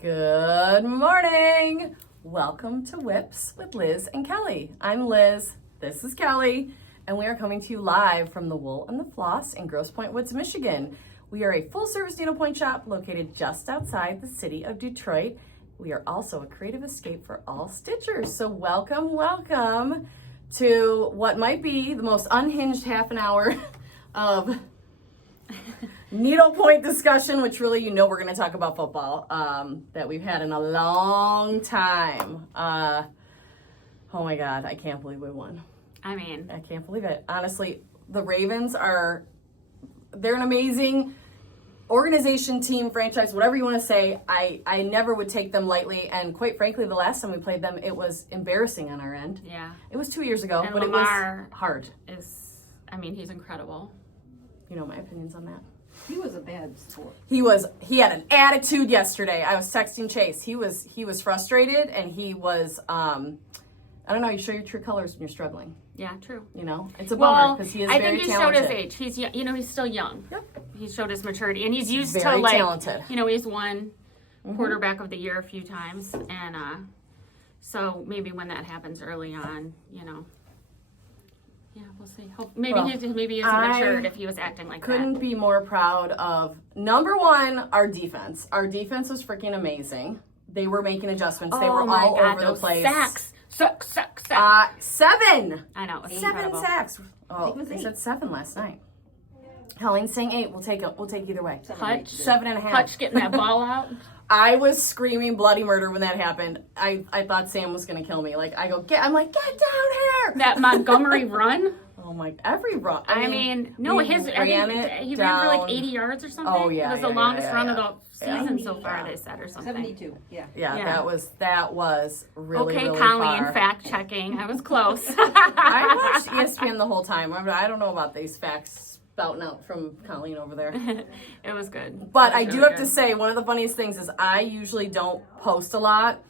Good morning. Welcome to Whips with Liz and Kelly. I'm Liz. This is Kelly. And we are coming to you live from the Wool and the Floss in Grosse Pointe Woods, Michigan. We are a full-service needlepoint shop located just outside the city of Detroit. We are also a creative escape for all stitchers. So welcome to what might be the most unhinged half an hour of needlepoint discussion, which really, we're going to talk about football that we've had in a long time. Oh my God, I can't believe we won. I can't believe it. Honestly, the Ravens they're an amazing organization, team, franchise, whatever you want to say. I never would take them lightly, and quite frankly, the last time we played them, it was embarrassing on our end. Yeah. It was 2 years ago, and but Lamar it was hard. He's incredible. You know my opinions on that. He was a bad sport. He had an attitude yesterday. I was texting Chase. He was frustrated, and he was, I don't know, you show your true colors when you're struggling. Yeah, true. It's a bummer because he is very talented. I think he talented. showed his age. He's still young. Yep. He showed his maturity, and he's used very to talented. He's won quarterback of the year a few times, and so maybe when that happens early on, yeah, we'll see. Maybe he isn't matured if he was acting like that. Couldn't be more proud of, number one, our defense. Our defense was freaking amazing. They were making adjustments. They were all over the place. Sacks. 7. I know. It was 7 incredible. sacks. Oh, they said 7 last night. Colleen's saying 8. We'll take either way. Hutch. 7.5. Hutch getting that ball out. I was screaming bloody murder when that happened. I thought Sam was going to kill me. Get down here. That Montgomery run. Oh my, every run. He ran for like 80 yards or something. Oh yeah. It was the longest run of the season so far, they said, or something. 72, yeah. Yeah, that was really, okay, really Colleen, far. fact checking. I was close. I watched ESPN the whole time. I don't know about these facts spouting out from Colleen over there. It was good. But I do have to say, one of the funniest things is I usually don't post a lot,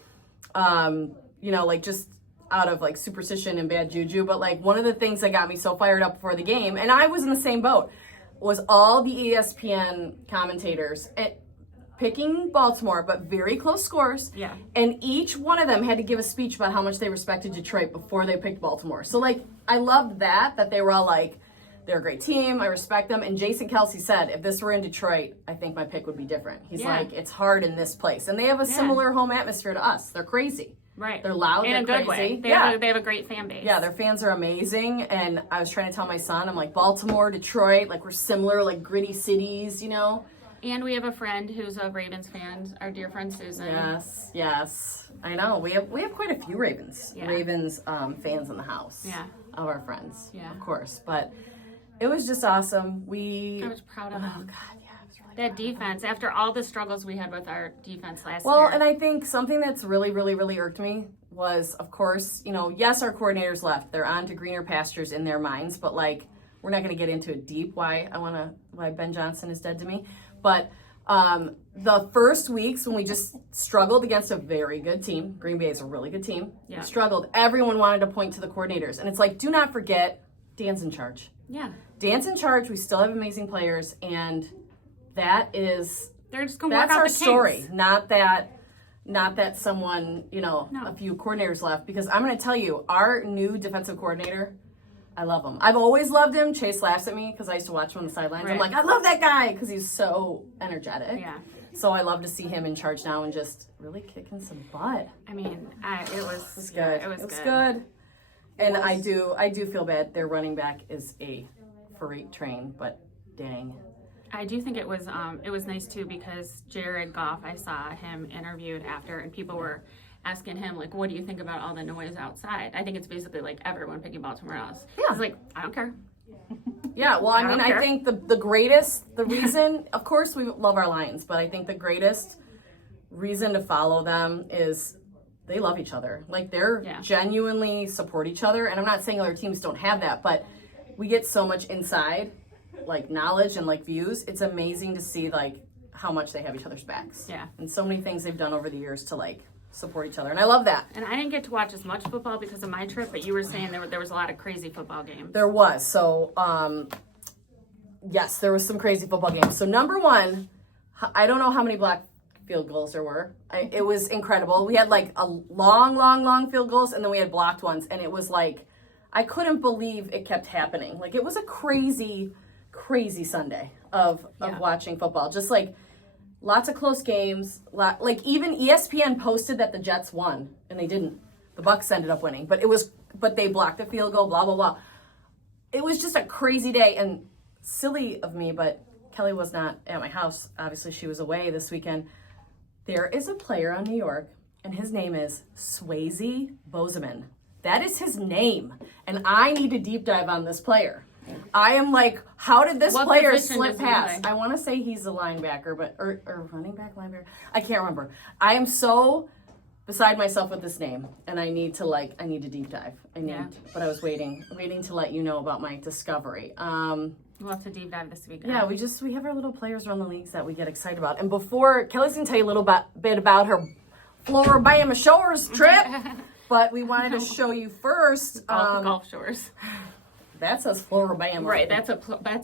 just out of superstition and bad juju. But one of the things that got me so fired up before the game, and I was in the same boat, was all the ESPN commentators picking Baltimore, but very close scores. Yeah. And each one of them had to give a speech about how much they respected Detroit before they picked Baltimore. So I loved that they were all they're a great team. I respect them. And Jason Kelsey said, if this were in Detroit, I think my pick would be different. He's it's hard in this place. And they have a similar home atmosphere to us. They're crazy. Right. They're loud. In they're a good crazy. way. They have a great fan base. Yeah, their fans are amazing. And I was trying to tell my son, I'm like, Baltimore, Detroit, we're similar, gritty cities, And we have a friend who's a Ravens fan, our dear friend Susan. Yes. I know. We have quite a few Ravens fans in the house. Yeah. Of our friends. Yeah. Of course. But it was just awesome. I was proud of them. Oh, God, yeah. I was really that defense, after all the struggles we had with our defense last year. Well, and I think something that's really, really, really irked me was, of course, yes, our coordinators left. They're on to greener pastures in their minds, but we're not going to get into it deep why Ben Johnson is dead to me. But the first weeks when we just struggled against a very good team, Green Bay is a really good team. Yeah. We struggled. Everyone wanted to point to the coordinators. And it's do not forget, Dan's in charge. Yeah. Dan's in charge. We still have amazing players. And that is, they're just going to work out our the story. kinks. Not that someone, a few coordinators left. Because I'm going to tell you, our new defensive coordinator, I love him. I've always loved him. Chase laughs at me because I used to watch him on the sidelines. Right. I'm like, I love that guy because he's so energetic. Yeah. So I love to see him in charge now and just really kicking some butt. It was good. It was good. And I do feel bad. Their running back is a freight train, but dang. I do think it was nice too because Jared Goff, I saw him interviewed after, and people were asking him what do you think about all the noise outside? I think it's basically everyone picking Baltimore else. Yeah. He's I don't care. Yeah, well, I think the reason, of course we love our Lions, but I think the greatest reason to follow them is they love each other. They're genuinely support each other. And I'm not saying other teams don't have that, but we get so much inside, knowledge and views. It's amazing to see how much they have each other's backs. Yeah. And so many things they've done over the years to support each other. And I love that. And I didn't get to watch as much football because of my trip, but you were saying there was a lot of crazy football games. There was. So, yes, there was some crazy football games. So number one, I don't know how many black field goals there were. It was incredible. We had like a long field goals, and then we had blocked ones, and it was like, I couldn't believe it kept happening. Like, it was a crazy Sunday of watching football. Just like lots of close games. Like, even ESPN posted that the Jets won, and they didn't. The Bucs ended up winning, but they blocked a field goal, blah, blah, blah. It was just a crazy day, and silly of me, but Kelly was not at my house. Obviously, she was away this weekend. There is a player on New York, and his name is Swayze Bozeman. That is his name, and I need to deep dive on this player. I am like, how did this player slip past? I want to say he's a linebacker, or running back, linebacker. I can't remember. I am so beside myself with this name, and I need to deep dive. But I was waiting to let you know about my discovery. We'll have to deep dive this weekend. Yeah, we have our little players around the leagues that we get excited about. And before, Kelly's going to tell you a little bit about her Flora-Bama Shores trip, but we wanted to show you first. Golf Shores. That says Flora-Bama. Right, that's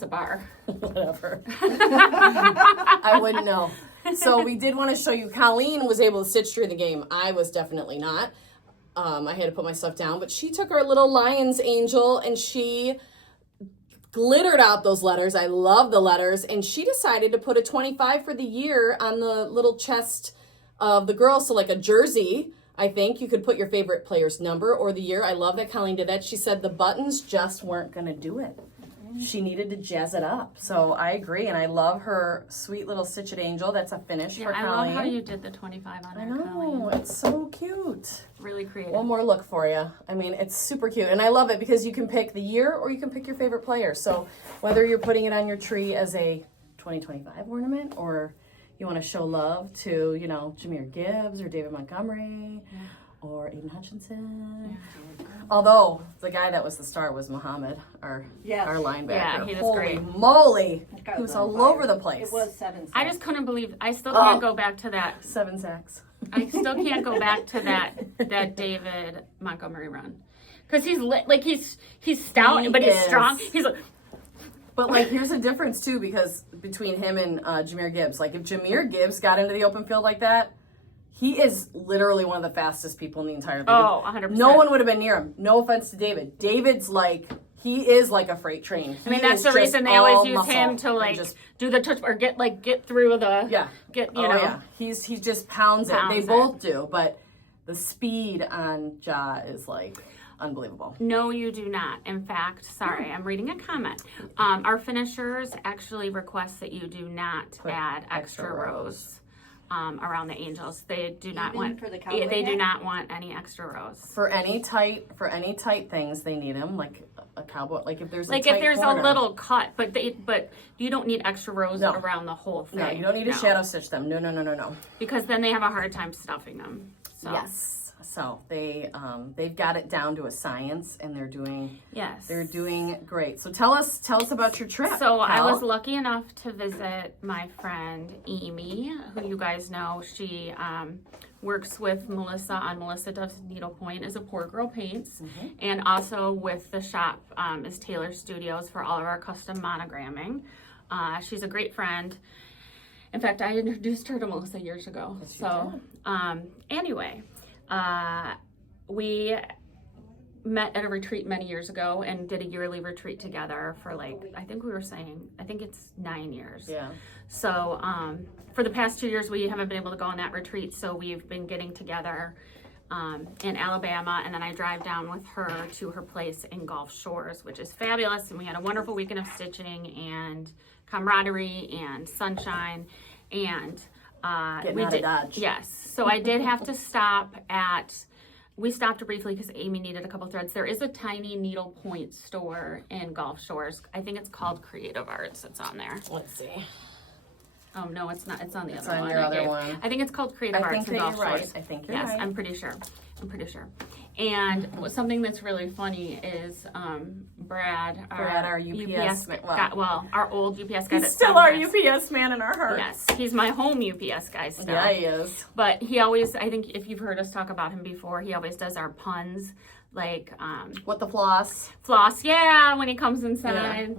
a bar. Whatever. I wouldn't know. So we did want to show you, Colleen was able to sit through the game. I was definitely not. I had to put my stuff down, but she took our little Lions angel and she glittered out those letters. I love the letters. And she decided to put a 25 for the year on the little chest of the girls. So like a jersey, I think you could put your favorite player's number or the year. I love that Colleen did that. She said the buttons just weren't going to do it. She needed to jazz it up. So I agree. And I love her sweet little Stitch It Angel. That's a finish for Colleen. I love how you did the 25 on her, Colleen. I know. It's so cute. Really creative. One more look for you. I mean, it's super cute. And I love it because you can pick the year or you can pick your favorite player. So whether you're putting it on your tree as a 2025 ornament or you want to show love to, Jahmyr Gibbs or David Montgomery or Aiden Hutchinson. Yeah. Although the guy that was the star was Muhammad, our linebacker. Yeah, he was Holy great. Moly. He was all over the place. It was 7 sacks. I just couldn't believe, I still can't go back to that. 7 sacks. I still can't go back to that David Montgomery run. Because he's stout, but he's strong. He's like... But, here's the difference, too, because between him and Jahmyr Gibbs. Like, if Jahmyr Gibbs got into the open field like that, he is literally one of the fastest people in the entire league. Oh, 100%. No one would have been near him. No offense to David. David's he is like a freight train. That's the reason they always use him to, do the touch or get through the... Yeah. Yeah. He just pounds it. They both do, but the speed on Ja is, unbelievable. No, you do not. In fact, sorry, I'm reading a comment. Our finishers actually request that you do not add extra rows around the angels. They do not want for the cowboy they do hat? not want any extra rows. For any tight things, they need them, like a cowboy. Like if there's a a little cut, but you don't need extra rows around the whole thing. No, you don't need to shadow stitch them. No. Because then they have a hard time stuffing them. So. Yes. So they've got it down to a science, and they're doing great. So tell us about your trip. So I was lucky enough to visit my friend Amy, who you guys know. She works with Melissa on Melissa Does Needlepoint as a Poor Girl Paints, and also with the shop is Taylor Studios for all of our custom monogramming. She's a great friend. In fact, I introduced her to Melissa years ago. Anyway. We met at a retreat many years ago and did a yearly retreat together for I think it's 9 years. Yeah. So, for the past 2 years, we haven't been able to go on that retreat. So we've been getting together, in Alabama, and then I drive down with her to her place in Gulf Shores, which is fabulous. And we had a wonderful weekend of stitching and camaraderie and sunshine and, Getting out of Dodge. Yes. So I did have to stop we stopped briefly because Amy needed a couple threads. There is a tiny needlepoint store in Gulf Shores. I think it's called Creative Arts. It's on there. Let's see. Oh, no, it's not. It's on the other one. It's on your other one. I think it's called Creative Arts in Gulf Shores. I think you're right. Yes, I'm pretty sure. And something that's really funny is Brad, our UPS man. Our old UPS guy. He's still our UPS man in our heart. Yes, he's my home UPS guy still. Yeah, he is. But he always, I think if you've heard us talk about him before, he always does our puns, what the floss? Floss, yeah, when he comes inside.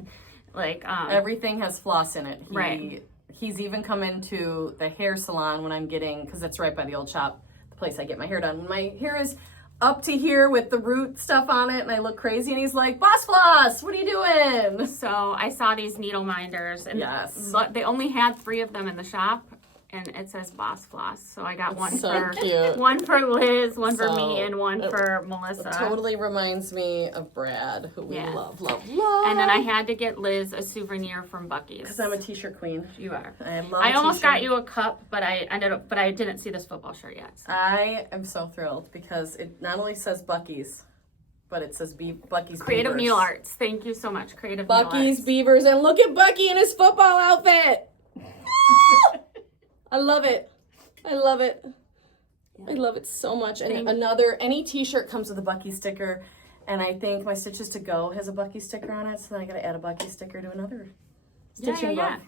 Yeah. Everything has floss in it. Right. he's even come into the hair salon when I'm getting, because it's right by the old shop, the place I get my hair done. When my hair is up to here with the root stuff on it and I look crazy, and he's like, Boss Floss, what are you doing? So I saw these needle minders, and Yes. they only had 3 of them in the shop, and it says Boss Floss. So I got one so cute. one for Liz, one for me, So, and one for Melissa. It totally reminds me of Brad, who we Yes. love. And then I had to get Liz a souvenir from Buc-ee's. Because I'm a t-shirt queen. You are. I almost got you a cup, but I didn't see this football shirt yet. So. I am so thrilled because it not only says Buc-ee's, but it says Buc-ee's Creative Beavers. Needle Arts. Thank you so much, Creative Needle Buc-ee's Arts. Beavers, and look at Bucky in his football outfit. I love it. I love it. I love it so much. And any t-shirt comes with a Bucky sticker, and I think my Stitches to Go has a Bucky sticker on it, so then I gotta add a Bucky sticker to another stitching book.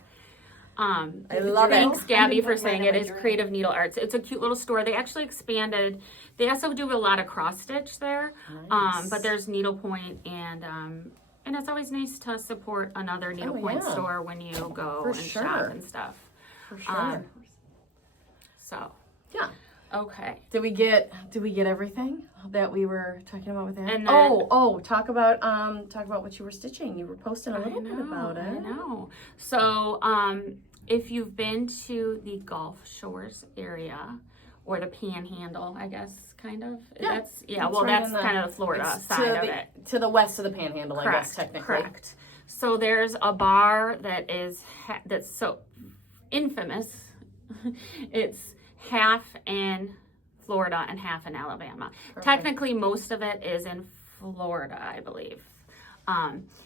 I love it. Thanks, Gabby, for saying it is Creative Needle Arts. It's a cute little store. They actually expanded. They also do a lot of cross stitch there. Nice. But there's Needlepoint, and it's always nice to support another Needlepoint store when you go shop and stuff. For sure. So yeah. Okay. Did we get everything that we were talking about with that? And then, talk about what you were stitching. You were posting a little bit about it. I know. So, if you've been to the Gulf Shores area or the Panhandle, I guess, kind of. Yeah. That's right kind of the Florida side of it. To the west of the Panhandle, Correct, I guess, technically. Correct. So there's a bar that is that's so infamous. It's half in Florida and half in Alabama. Perfect. Technically, most of it is in Florida, I believe.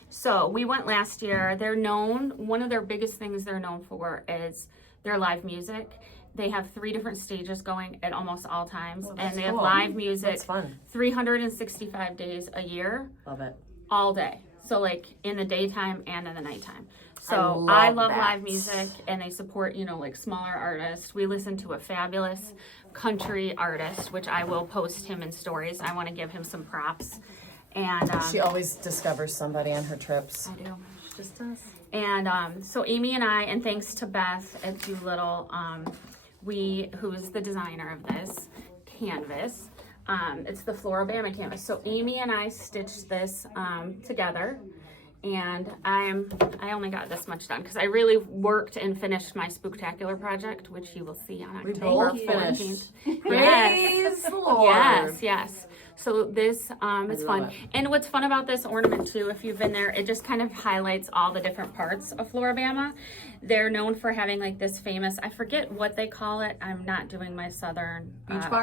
So we went last year. One of their biggest things they're known for is their live music. They have 3 different stages going at almost all times. And they have live music 365 days a year. Love it. All day. So like in the daytime and in the nighttime. So I love live music, and they support, like smaller artists. We listen to a fabulous country artist, which I will post him in stories. I want to give him some props. And she always discovers somebody on her trips. I do. She just does. And so Amy and I, and thanks to Beth at Doolittle, who's the designer of this canvas. It's the Flora-Bama canvas. So Amy and I stitched this together. And I only got this much done because I really worked and finished my Spooktacular project, which you will see on October 14th. Praise the Lord. Yes. So this is fun. And what's fun about this ornament too, if you've been there, it just kind of highlights all the different parts of Flora-Bama. They're known for having like this famous, I forget what they call it. I'm not doing my southern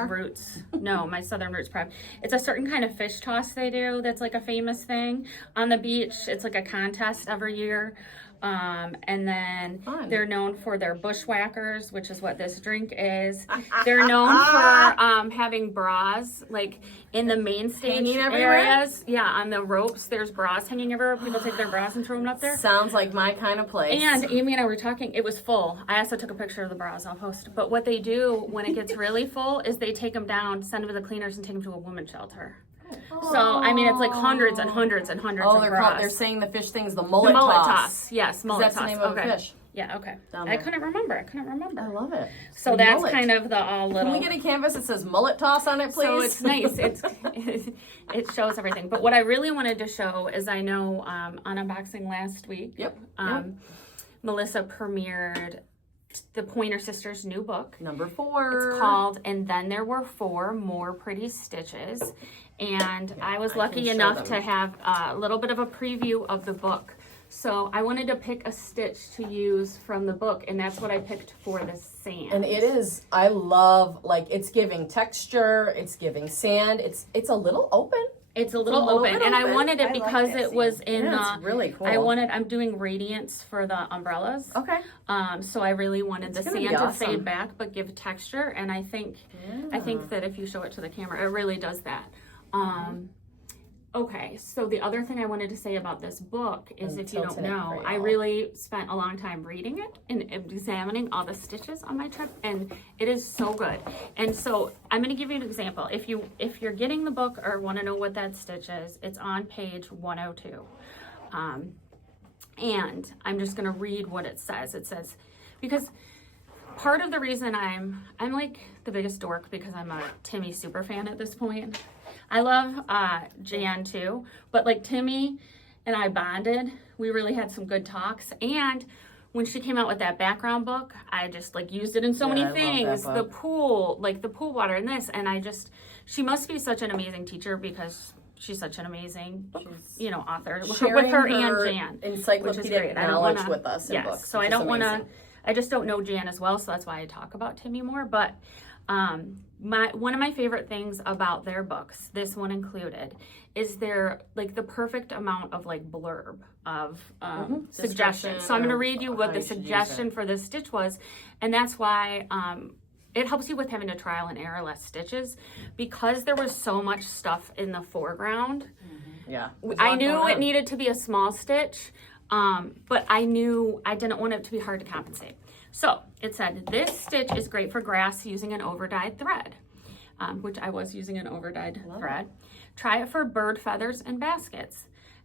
roots. No, my southern roots prep. It's a certain kind of fish toss they do that's like a famous thing on the beach. It's like a contest every year. And then they're known for their bushwhackers, which is what this drink is. They're known for having bras, like in the main stage areas. Yeah, on the ropes, there's bras hanging everywhere. People take their bras and throw them up there. Sounds like my kind of place. And Amy and I were talking, it was full. I also took a picture of the bras, I'll post. But what they do when it gets really full is they take them down, send them to the cleaners, and take them to a women's shelter. So, I mean, it's like hundreds and hundreds and hundreds of bras. They're saying the fish thing is the mullet toss. Yes, mullet toss. That's the name of a fish. Yeah, okay. I couldn't remember. I love it. So that's kind of the all little... Can we get a canvas that says mullet toss on it, please? So it's nice. It shows everything. But what I really wanted to show is I know on unboxing last week, Melissa premiered the Pointer Sisters' new book. Number 4. It's called And Then There Were 4 More Pretty Stitches. And I was lucky enough to have a little bit of a preview of the book. So I wanted to pick a stitch to use from the book, and that's what I picked for the sand. And it is, I love, like, it's giving texture, it's giving sand, it's a little open. It's a little open, and I wanted it because it was in it's really cool. I'm doing radiance for the umbrellas. Okay. So I really wanted the sand to fade back but give texture, and I think that if you show it to the camera, it really does that. Okay, so the other thing I wanted to say about this book is, if you don't know, I really spent a long time reading it and examining all the stitches on my trip, and it is so good. And so I'm going to give you an example. If you're getting the book or want to know what that stitch is, it's on page 102. And I'm just going to read what it says. It says, because part of the reason I'm like the biggest dork because I'm a Timmy super fan at this point. I love Jan too, but like Timmy and I bonded. We really had some good talks, and when she came out with that background book, I just like used it in so many things. The pool, like the pool water and this, and she must be such an amazing teacher because she's such an amazing, author with her and Jan. Encyclopedic knowledge with us in books. So I don't want to, I just don't know Jan as well, so that's why I talk about Timmy more. But one of my favorite things about their books, this one included, is their like the perfect amount of like blurb of suggestions. So I'm going to read you what the suggestion for this stitch was, and that's why it helps you with having to trial and error less stitches, because there was so much stuff in the foreground. Yeah, I knew it needed to be a small stitch, but I knew I didn't want it to be hard to compensate. So it said, this stitch is great for grass using an overdyed thread, which I was using an overdyed thread. Try it for bird feathers and baskets.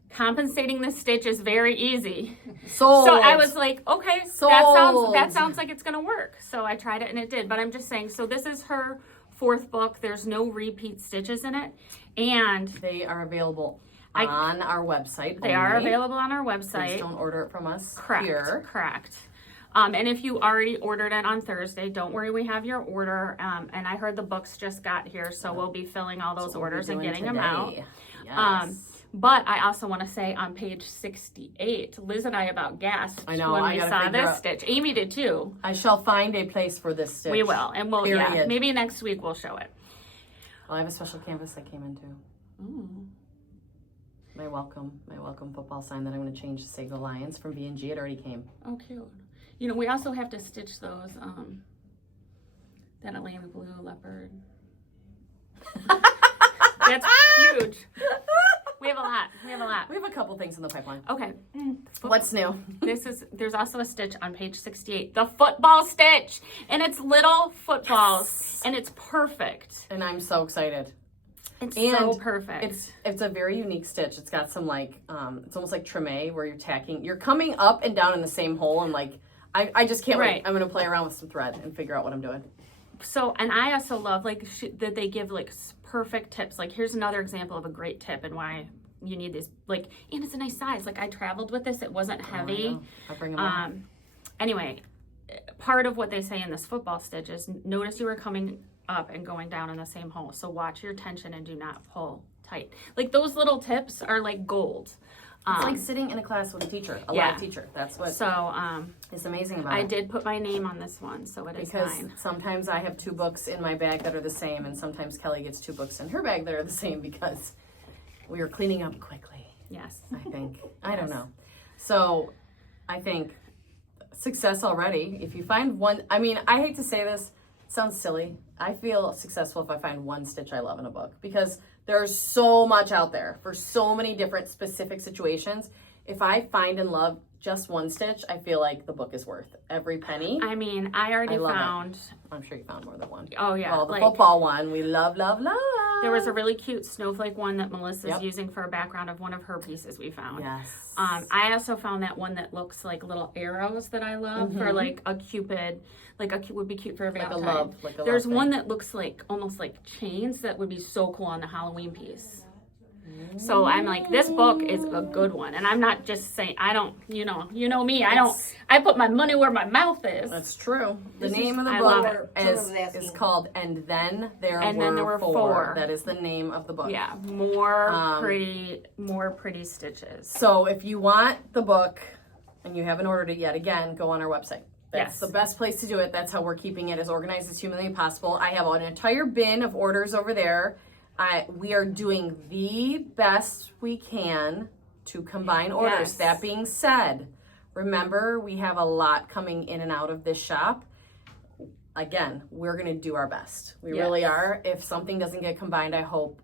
Compensating this stitch is very easy. Sold. So I was like, okay, Sold. that sounds like it's gonna work. So I tried it and it did, but I'm just saying, so this is her 4th book. There's no repeat stitches in it. And they are available on our website. They are available on our website. Please don't order it from us here. Correct. And if you already ordered it on Thursday, don't worry, we have your order. And I heard the books just got here, so we'll be filling all those orders and getting them out. Yes. But I also want to say on page 68, Liz and I about gasped when we saw this stitch. Amy did too. I shall find a place for this stitch. We will, and maybe next week we'll show it. Well, I have a special canvas that came in too. Ooh. My welcome football sign that I'm going to change to say Gooo Lions from B&G. It already came. Oh, cute. We also have to stitch those, that Atlantic blue leopard. That's huge. We have a lot. We have a couple things in the pipeline. Okay. What's new? There's also a stitch on page 68, the football stitch, and it's little footballs, and it's perfect. And I'm so excited. It's so perfect. It's a very unique stitch. It's got some like, it's almost like treme where you're coming up and down in the same hole, and like, I just can't wait. I'm going to play around with some thread and figure out what I'm doing. So, and I also love like that they give like perfect tips. Like here's another example of a great tip and why you need this. Like, and it's a nice size. Like I traveled with this. It wasn't heavy. I'll bring them in. Anyway, part of what they say in this football stitch is notice you are coming up and going down in the same hole. So watch your tension and do not pull tight. Like those little tips are like gold. It's like sitting in a class with a teacher, a live teacher. That's what is amazing about it. I did put my name on this one, so it is mine. Because sometimes I have 2 books in my bag that are the same, and sometimes Kelly gets 2 books in her bag that are the same because we are cleaning up quickly. Yes. I think. I don't know. So I think success already. If you find one, I mean, I hate to say this, it sounds silly. I feel successful if I find one stitch I love in a book because there's so much out there for so many different specific situations. If I find and love just one stitch, I feel like the book is worth every penny. I mean, I already found... I'm sure you found more than one. Oh, yeah. The football one. We love. There was a really cute snowflake one that Melissa's using for a background of one of her pieces we found. Yes. I also found that one that looks like little arrows that I love for like a Cupid. Would be cute for a Valentine. There's one that looks like almost like chains that would be so cool on the Halloween piece. So I'm like, this book is a good one, and I'm not just saying. I don't, you know me. I put my money where my mouth is. That's true. The name of the book is called "And Then There Were Four." That is the name of the book. Yeah, more pretty stitches. So if you want the book and you haven't ordered it yet, again, go on our website. That's the best place to do it. That's how we're keeping it as organized as humanly possible. I have an entire bin of orders over there. We are doing the best we can to combine orders. Yes. That being said, remember, we have a lot coming in and out of this shop. Again, we're going to do our best. We really are. If something doesn't get combined, I hope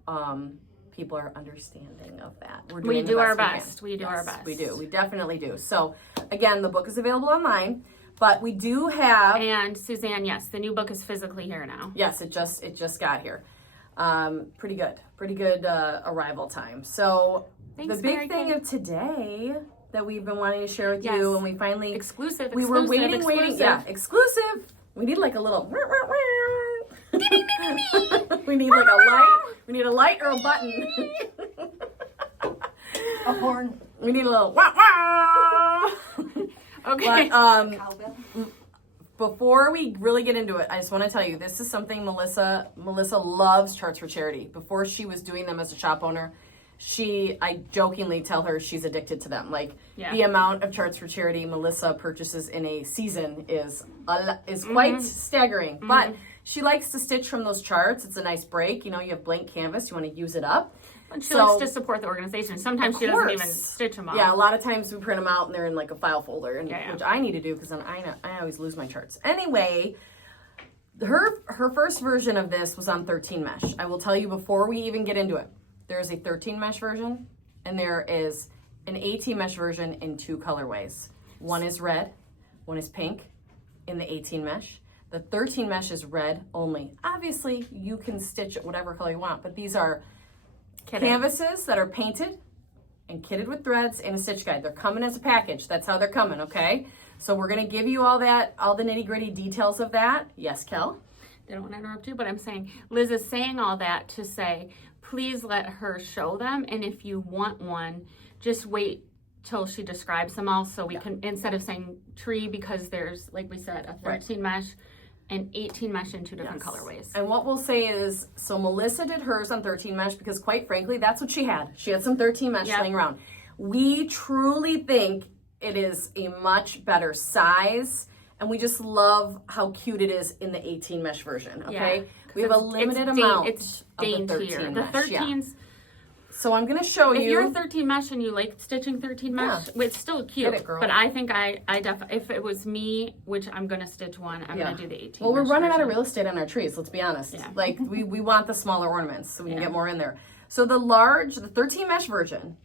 people are understanding of that. We do our best. We do our best. We do. We definitely do. So, again, the book is available online. But we do have... And Suzanne, yes, the new book is physically here now. Yes, it just got here. Pretty good arrival time. So the big thing of today that we've been wanting to share with Yes. you, and we finally Exclusive. we were waiting. Yeah, exclusive. We need like a little. We need like a light. We need a light or a button. A horn. We need a little wah wah. Okay. But, before we really get into it, I just want to tell you, this is something Melissa loves charts for charity. Before she was doing them as a shop owner, I jokingly tell her she's addicted to them. Like the amount of charts for charity Melissa purchases in a season is quite staggering. But she likes to stitch from those charts. It's a nice break. You know, you have blank canvas. You want to use it up. And she likes to support the organization. Sometimes she doesn't even stitch them out. Yeah, a lot of times we print them out and they're in like a file folder, and which I need to do because I always lose my charts. Anyway, her first version of this was on 13 mesh. I will tell you before we even get into it, there is a 13 mesh version and there is an 18 mesh version in 2 colorways. One is red, one is pink in the 18 mesh. The 13 mesh is red only. Obviously, you can stitch it whatever color you want, but these are canvases that are painted and kitted with threads and a stitch guide. They're coming as a package. That's how they're coming, okay? So we're going to give you all the nitty-gritty details of that. Yes, Kel? I don't want to interrupt you, but I'm saying Liz is saying all that to say, please let her show them. And if you want one, just wait till she describes them all so we can, instead of saying tree, because there's, like we said, a 13 mesh and 18 mesh in 2 different colorways. And what we'll say is, so Melissa did hers on 13 mesh because quite frankly, that's what she had. She had some 13 mesh laying around. We truly think it is a much better size, and we just love how cute it is in the 18 mesh version, okay? Yeah, we have a limited amount it's of the 13 mesh. The 13's, so I'm going to show you. if you're a 13 mesh and you like stitching 13 mesh, it's still cute. Get it, girl. But I think if it was me, which I'm going to stitch one, I'm going to do the 18 Well, we're mesh running version. out of real estate on our trees, let's be honest. Like, we want the smaller ornaments so we can get more in there. So the 13 mesh version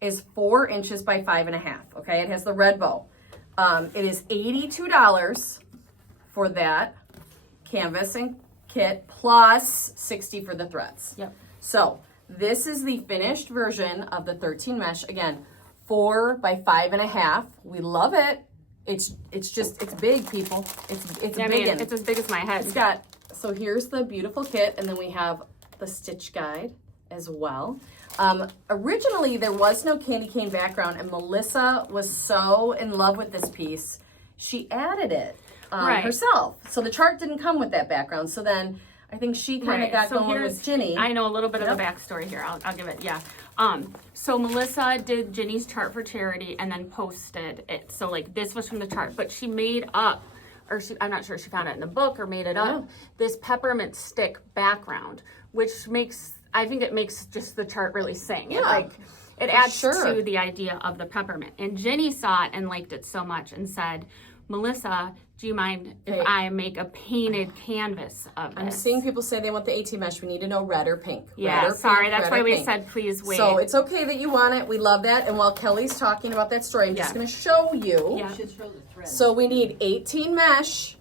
is 4 inches by 5.5, okay? It has the red bow. It is $82 for that canvas and kit plus $60 for the threads. Yep. So this is the finished version of the 13 mesh. Again, 4 by 5.5. We love it. It's big, people. It's big. It's as big as my head. So here's the beautiful kit, and then we have the stitch guide as well. Originally, there was no candy cane background, and Melissa was so in love with this piece, she added it herself. So the chart didn't come with that background. So then I think she kind of got going with Ginny. I know a little bit of the backstory here. I'll give it, so Melissa did Ginny's chart for charity and then posted it. So like this was from the chart, but she made up, I'm not sure she found it in the book or made it up, this peppermint stick background, which I think it makes just the chart really sing. Yeah. It adds to the idea of the peppermint. And Ginny saw it and liked it so much and said, Melissa, do you mind if I make a painted canvas of this? I'm seeing people say they want the 18 mesh. We need to know red or pink. Yeah, that's why we said please wait. So it's okay that you want it. We love that. And while Kelly's talking about that story, I'm just going to show you. You should show the thread. So we need 18 mesh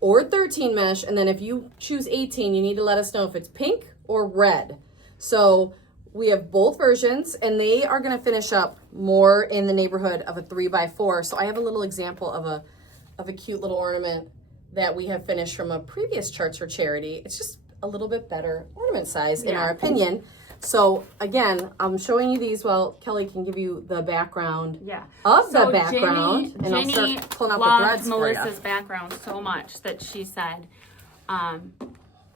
or 13 mesh. And then if you choose 18, you need to let us know if it's pink or red. So we have both versions, and they are going to finish up more in the neighborhood of a 3x4. So I have a little example of a cute little ornament that we have finished from a previous Charts for Charity. It's just a little bit better ornament size in our opinion. So again, I'm showing you these while Kelly can give you the background of the background. And I'll start pulling out the threads for you. Melissa's background so much that she said,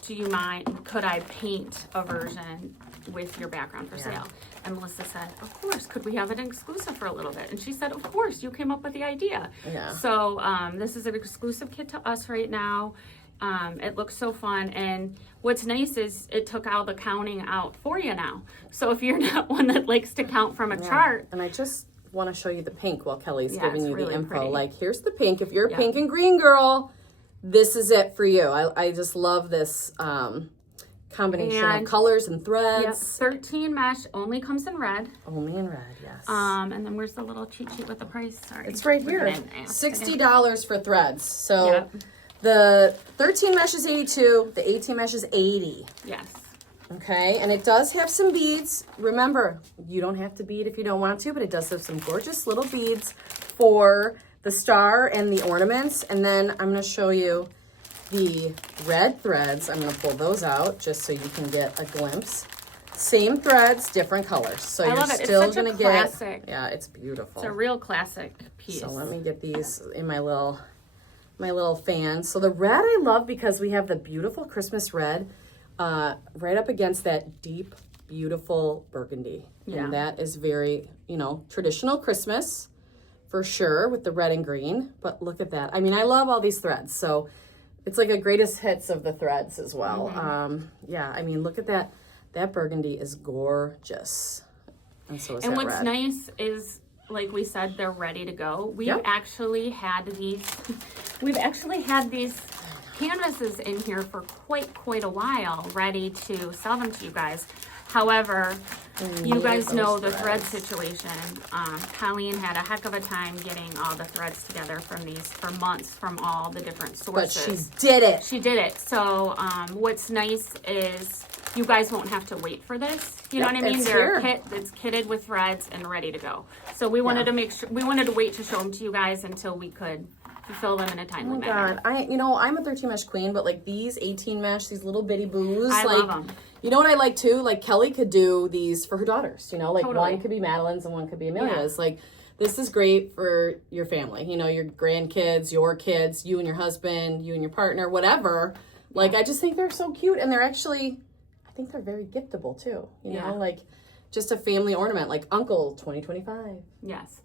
do you mind, could I paint a version with your background for sale? And Melissa said, of course, could we have it exclusive for a little bit? And she said, of course, you came up with the idea. Yeah. So this is an exclusive kit to us right now. It looks so fun. And what's nice is it took all the counting out for you now. So if you're not one that likes to count from a chart. And I just want to show you the pink while Kelly's giving you really the info. pretty. Like, here's the pink. If you're a pink and green girl, this is it for you. I just love this combination of colors and threads. Yep, 13 mesh, only comes in red. Only in red, yes. And then where's the little cheat sheet with the price? Sorry. It's right here. $60 for threads. So the 13 mesh is $82, the 18 mesh is $80. Yes. Okay, and it does have some beads. Remember, you don't have to bead if you don't want to, but it does have some gorgeous little beads for the star and the ornaments. And then I'm going to show you the red threads. I'm going to pull those out just so you can get a glimpse. Same threads, different colors. So you're still going to get, yeah, it's beautiful. It's a real classic piece. So let me get these in my little fan. So the red I love because we have the beautiful Christmas red right up against that deep, beautiful burgundy. Yeah. And that is very, traditional Christmas for sure with the red and green. But look at that. I mean, I love all these threads. So it's like a greatest hits of the threads as well. Mm-hmm. Yeah, I mean, look at that. That burgundy is gorgeous. And so is and that what's red. nice is, like we said, they're ready to go. We've Yep. actually had these canvases in here for quite a while, ready to sell them to you guys. However, you guys know the thread situation. Colleen had a heck of a time getting all the threads together from these for months from all the different sources. But she did it. She did it. So what's nice is you guys won't have to wait for this. You know what I mean? It's They're here. it's kitted with threads and ready to go. So we wanted to make sure we wanted to wait to show them to you guys until we could fulfill them in a timely manner. I'm a 13 mesh queen, but like these 18 mesh, these little bitty boos, I like, love them. You know what I like too? Like Kelly could do these for her daughters, like Totally. one could be Madeline's and one could be Amelia's. Like this is great for your family, your grandkids, your kids, you and your husband, you and your partner, whatever. Like I just think they're so cute, and they're actually, I think they're very giftable too, like just a family ornament, like Uncle 2025. Yes.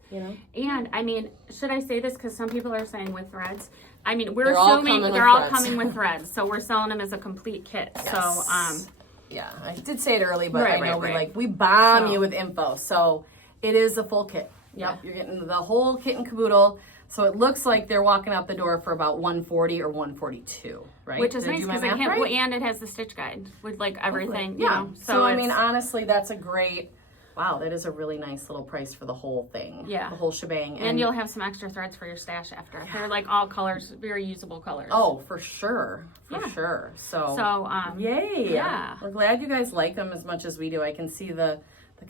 And I mean, should I say this? Because some people are saying with threads. I mean, we're They're all assuming coming they're with all threads. coming with threads. So we're selling them as a complete kit. Yes. So, yeah, I did say it early, but Right, I know right. we bomb So- you with info. So it is a full kit. Yep. You're getting the whole kit and caboodle. So it looks like they're walking out the door for about 140 or 142, right? which is Did I nice do my because math right? and it has the stitch guide with like everything. Yeah. You know? So I it's- mean, honestly, that's a great. Wow, that is a really nice little price for the whole thing. Yeah. The whole shebang. and you'll have some extra threads for your stash after. They're like all colors, very usable colors. Oh, for sure. For Yeah. sure. So yay. yay. Yeah. We're glad you guys like them as much as we do. I can see the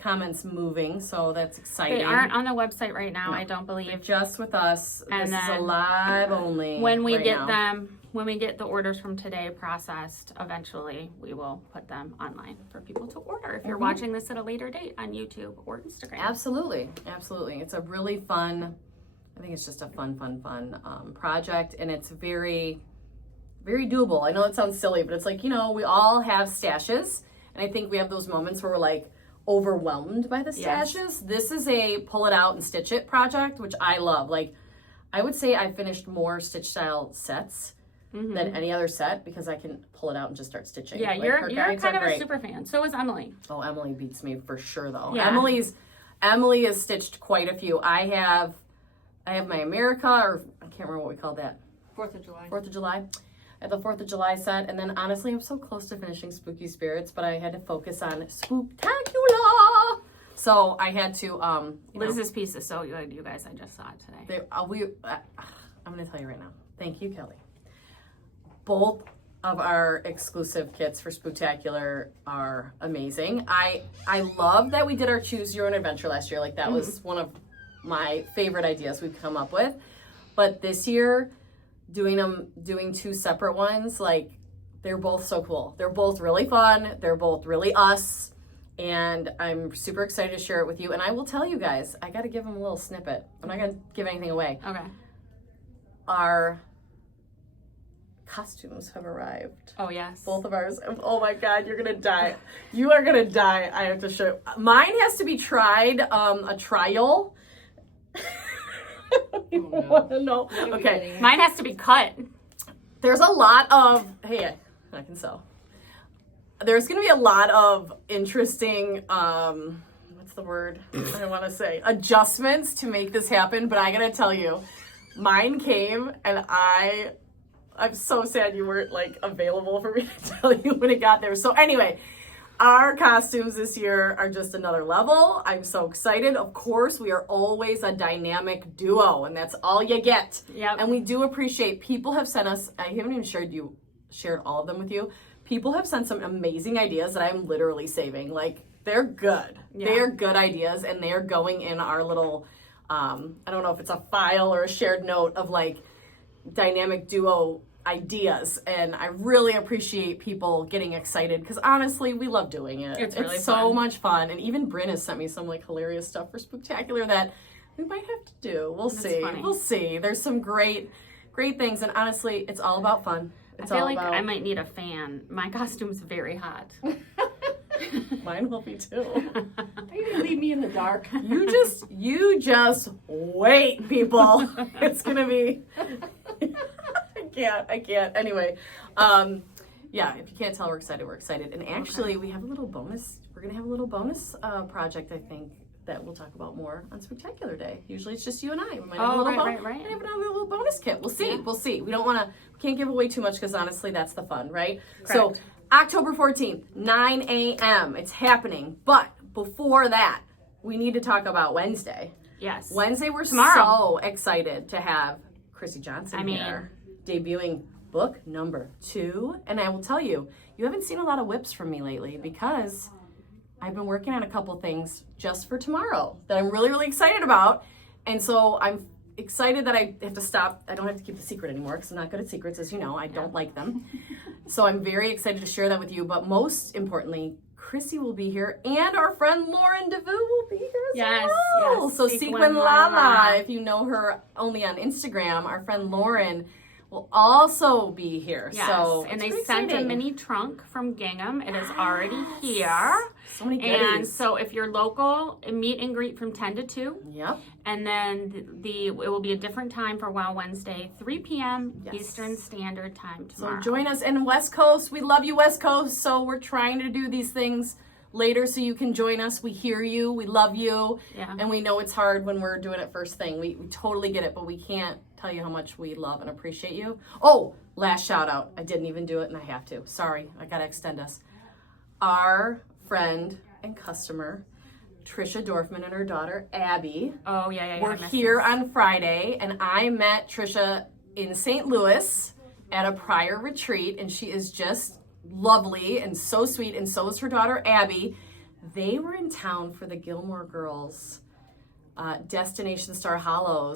comments moving, so that's exciting. They aren't on the website right now, No. I don't believe. They're just with us. And this is then a live only. When we right get now. them, when we get the orders from today processed, eventually we will put them online for people to order. If you're watching this at a later date on YouTube or Instagram. Absolutely. It's a really fun, I think it's just a fun project, and it's very, very doable. I know it sounds silly, but it's like, we all have stashes, and I think we have those moments where we're like overwhelmed by the stashes. Yes. This is a pull it out and stitch it project, which I love. Like, I would say I finished more stitch style sets than any other set because I can pull it out and just start stitching. Yeah, Like, you're her kind guides are of a great. super fan. So is Emily. Oh, Emily beats me for sure though. Yeah. Emily has stitched quite a few. I have my America, or I can't remember what we called that. 4th of July. 4th of July. I had the 4th of July set, and then honestly, I'm so close to finishing Spooky Spirits, but I had to focus on Spooktacular. So I had to, Liz's piece is so good, you guys. I just saw it today. I'm going to tell you right now. Thank you, Kelly. Both of our exclusive kits for Spooktacular are amazing. I love that we did our Choose Your Own Adventure last year. Like, that was one of my favorite ideas we've come up with. But this year, doing two separate ones, like, they're both so cool. They're both really fun. They're both really us. And I'm super excited to share it with you. And I will tell you guys, I got to give them a little snippet. I'm not going to give anything away. Okay. Our costumes have arrived. Oh, yes. Both of ours. Oh my God, you're gonna die. You are gonna die. I have to show. Mine has to be tried. A trial. No. Okay. Mine has to be cut. There's a lot of. Hey, I can sew. There's gonna be a lot of interesting. What's the word I want to say? Adjustments to make this happen. But I gotta tell you, mine came and I'm so sad you weren't like available for me to tell you when it got there. So anyway, our costumes this year are just another level. I'm so excited. Of course, we are always a dynamic duo, and that's all you get. Yep. And we do appreciate people have sent us. I haven't even shared all of them with you. people have sent some amazing ideas that I'm literally saving. Like, they're good. Yeah. They're good ideas, and they're going in our little, I don't know if it's a file or a shared note of like dynamic duo ideas, and I really appreciate people getting excited because honestly, we love doing it. It's really so fun. much fun, and even Bryn has sent me some like hilarious stuff for Spooktacular that we might have to do. We'll see. funny. We'll see. There's some great things, and honestly, it's all about fun. It's I feel all like about... I might need a fan. My costume's very hot. Mine will be too. Are you gonna leave me in the dark? You just wait, people. It's gonna be. I can't. Anyway, yeah. If you can't tell, we're excited. And actually, we have a little bonus. We're gonna have a little bonus project, I think, that we'll talk about more on Spectacular Day. Usually, it's just you and I. We might have a little right. might have another little bonus kit. We'll see. Yeah. We'll see. We can't give away too much because honestly, that's the fun, right? Correct. So October 14th, 9 a.m. It's happening. But before that, we need to talk about Wednesday. Yes. Wednesday, we're Tomorrow. so excited to have Chrissy Johnson here, debuting book number 2. And I will tell you, you haven't seen a lot of whips from me lately because I've been working on a couple things just for tomorrow that I'm really, really excited about. And so I'm excited that I have to stop. I don't have to keep the secret anymore because I'm not good at secrets, as you know. I don't like them. So I'm very excited to share that with you. But most importantly, Chrissy will be here, and our friend Lauren DeVoe will be here as well. Yes. So Sequin Sequin Lala, if you know her only on Instagram, our friend Lauren will also be here. Yes. So and it's they sent a exciting. mini trunk from Gingham. It is already here. So many goodies. And so if you're local, a meet and greet from 10 to 2. Yep. And then it will be a different time for Wow Wednesday, 3 p.m. Yes. Eastern Standard Time So tomorrow. join us in West Coast. We love you, West Coast. So we're trying to do these things later so you can join us. We hear you. We love you. Yeah. And we know it's hard when we're doing it first thing. We totally get it, but we can't tell you how much we love and appreciate you. Oh, last shout out. I didn't even do it and I have to. Sorry. I got to extend us. Our friend and customer, Trisha Dorfman, and her daughter, Abby. Oh, yeah. We're here on Friday, and I met Trisha in St. Louis at a prior retreat, and she is just lovely and so sweet, and so is her daughter, Abby. They were in town for the Gilmore Girls Destination Stars Hollow.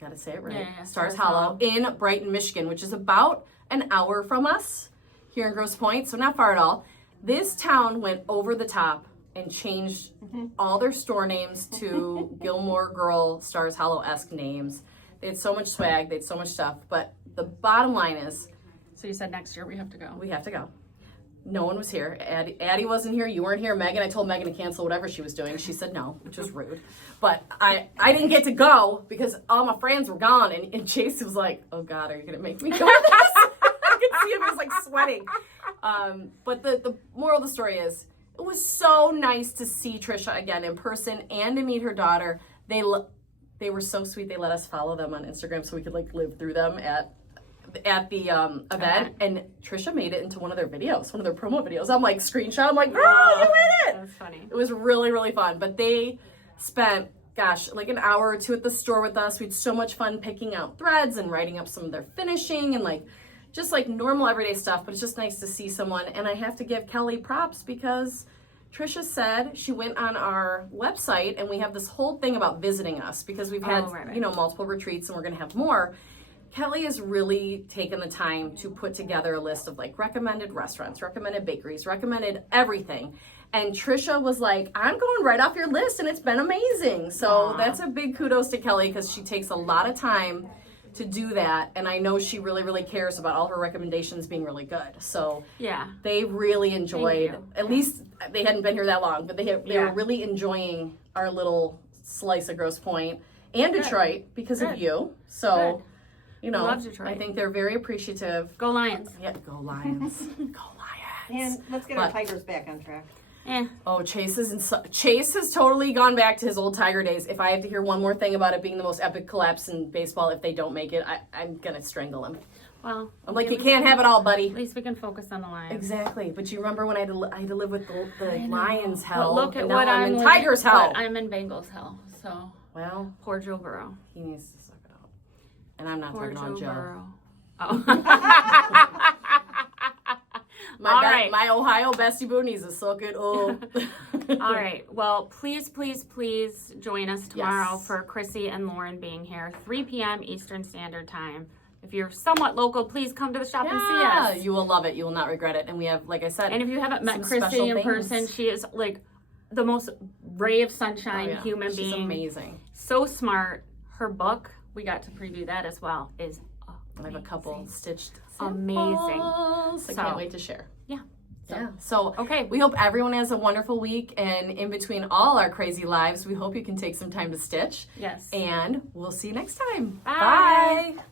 Gotta say it right. Yeah, Stars Hollow in Brighton, Michigan, which is about an hour from us here in Grosse Pointe, so not far at all. This town went over the top and changed all their store names to Gilmore Girl Stars Hollow-esque names. They had so much swag, they had so much stuff, but the bottom line is... So you said next year we have to go. We have to go. No one was here. Addie wasn't here. You weren't here. Megan, I told Megan to cancel whatever she was doing. She said no, which was rude. But I didn't get to go because all my friends were gone. And Chase was like, oh, God, are you going to make me go to this? I could see him. He was like sweating. But the moral of the story is it was so nice to see Trisha again in person and to meet her daughter. They were so sweet. They let us follow them on Instagram so we could like live through them at the event, and Trisha made it into one of their videos, one of their promo videos. I'm like, screenshot, I'm like, girl, you made it! That was funny. It was really, really fun. But they spent, gosh, like an hour or two at the store with us. We had so much fun picking out threads and writing up some of their finishing and like, just like normal everyday stuff, but it's just nice to see someone. And I have to give Kelly props because Trisha said she went on our website, and we have this whole thing about visiting us because we've had, you know, multiple retreats, and we're going to have more. Kelly has really taken the time to put together a list of like recommended restaurants, recommended bakeries, recommended everything. And Trisha was like, I'm going right off your list, and it's been amazing. So that's a big kudos to Kelly because she takes a lot of time to do that. And I know she really, really cares about all her recommendations being really good. So Yeah. they really enjoyed, at least they hadn't been here that long, but they were really enjoying our little slice of Grosse Pointe and Detroit because of you. So... You know, Love Detroit. I think they're very appreciative. Go Lions. Yeah, go Lions. Go Lions. And let's get our Tigers back on track. Oh, Chase has totally gone back to his old Tiger days. If I have to hear one more thing about it being the most epic collapse in baseball, if they don't make it, I'm going to strangle him. Well, I'm like, you can't have it all, buddy. At least we can focus on the Lions. Exactly. But you remember when I had to live with the Lions hell? But look at and now what I'm in Tigers hell. I'm in Bengals hell. So Well, poor Joe Burrow. he needs to suck it out. And I'm not Poor talking about Joe. Burrow. Oh. My, All right. my Ohio bestie boonies is so good. Oh. All right. Well, please join us tomorrow Yes. for Chrissy and Lauren being here, 3 p.m. Eastern Standard Time. If you're somewhat local, please come to the shop and see us. You will love it. You will not regret it. And we have, like I said, And if you haven't met some Chrissy special in things. person, she is like the most ray of sunshine Oh, yeah. human She's being. amazing. So smart. Her book, we got to preview that as well, is I have a couple stitched Amazing. samples. I So- can't wait to share. Yeah. Yeah. So Okay. we hope everyone has a wonderful week. And in between all our crazy lives, we hope you can take some time to stitch. Yes. And we'll see you next time. Bye. Bye.